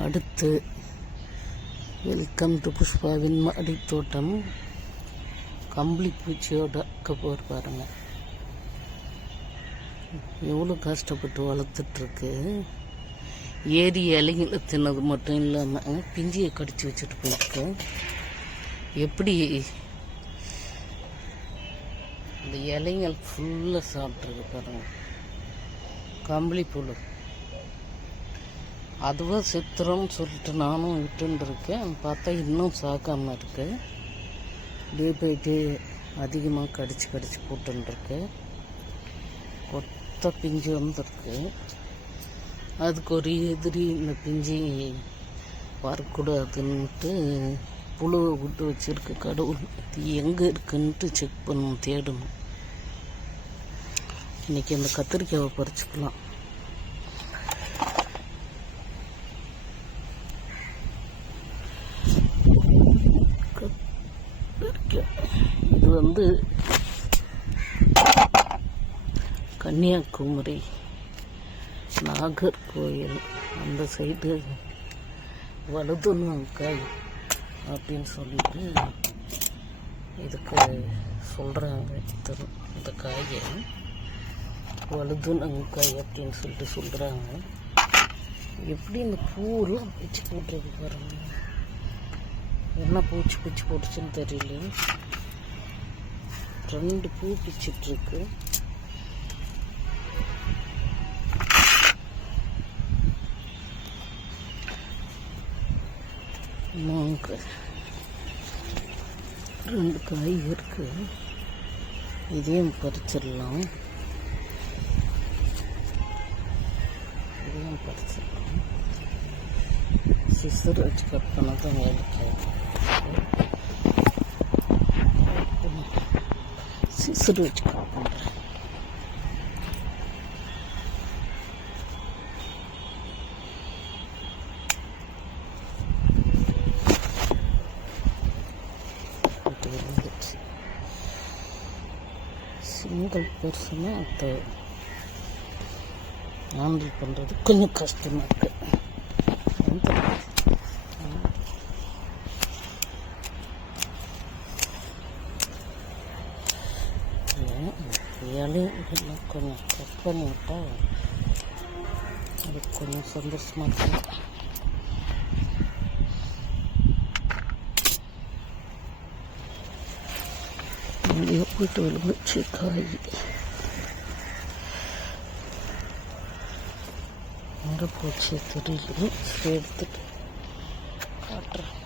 அடுத்து welcome to புஷ்பாவின் மாடி தோட்டம். கம்பளி பூச்சியோட போர் பாருங்க. எவ்வளோ கஷ்டப்பட்டு வளர்த்துட்ருக்கு. ஏரி இலைகளை தின்னது மட்டும் இல்லாமல் பிஞ்சியை கடிச்சு வச்சுட்டு போயிருக்கு. எப்படி இந்த இலைங்கள் ஃபுல்லாக சாப்பிட்ருக்கு பாருங்க. கம்பளி புழு அதுவும் சித்திரம்னு சொல்லிட்டு நானும் விட்டுருக்கேன் பார்த்தா இன்னும் சாக்காமல் இருக்குது டே பை டே அதிகமாக கடிச்சு கடிச்சு போட்டுருக்கு கொத்த பிஞ்சு வந்திருக்கு. அதுக்கு ஒரு எதிரி இந்த பிஞ்சு வரக்கூடாதுன்ட்டு புழுவை விட்டு வச்சுருக்கு கடவுள். இது எங்கே இருக்குன்ட்டு செக் பண்ணணும் தேடணும். இன்னைக்கு அந்த கத்திரிக்காவை பறிச்சுக்கலாம். வந்து கன்னியாகுமரி நாகர்கோயில் அந்த சைடு வலதுனாக்காய் அப்படின்னு சொல்லிட்டு இதுக்கு சொல்கிறாங்க தரும் இந்த காயை வலுதுனங்காய் அப்படின்னு சொல்லிட்டு சொல்கிறாங்க எப்படி இந்த பூவெல்லாம் பிச்சு போட்டுருக்கு பாருங்க. என்ன பூச்சி பிச்சு போட்டுச்சுன்னு தெரியல ரெண்டு பூ பிச்சிட்ருக்கு. நாங்க ரெண்டு காய் இருக்கு. இதையும் பறிச்சிடலாம். இதையும் பறிச்சிடலாம். சிசர் வச்சு கட் பண்ண தான் வேலைக்கு சிசர் வச்சு சிங்கிள் பர்சனாக அது ஹேண்டில் பண்ணுறது கொஞ்சம் கஷ்டமாக இருக்குது வந்து இலையெல்லாம் கொஞ்சம் கட் பண்ணி விட்டால் அது கொஞ்சம் சந்தோஷமாக இருக்கும் எங்கேயோ போயிட்டு விழுந்துச்சு காய் எங்கே போச்சு தெரியல எடுத்துட்டு காட்டுறேன்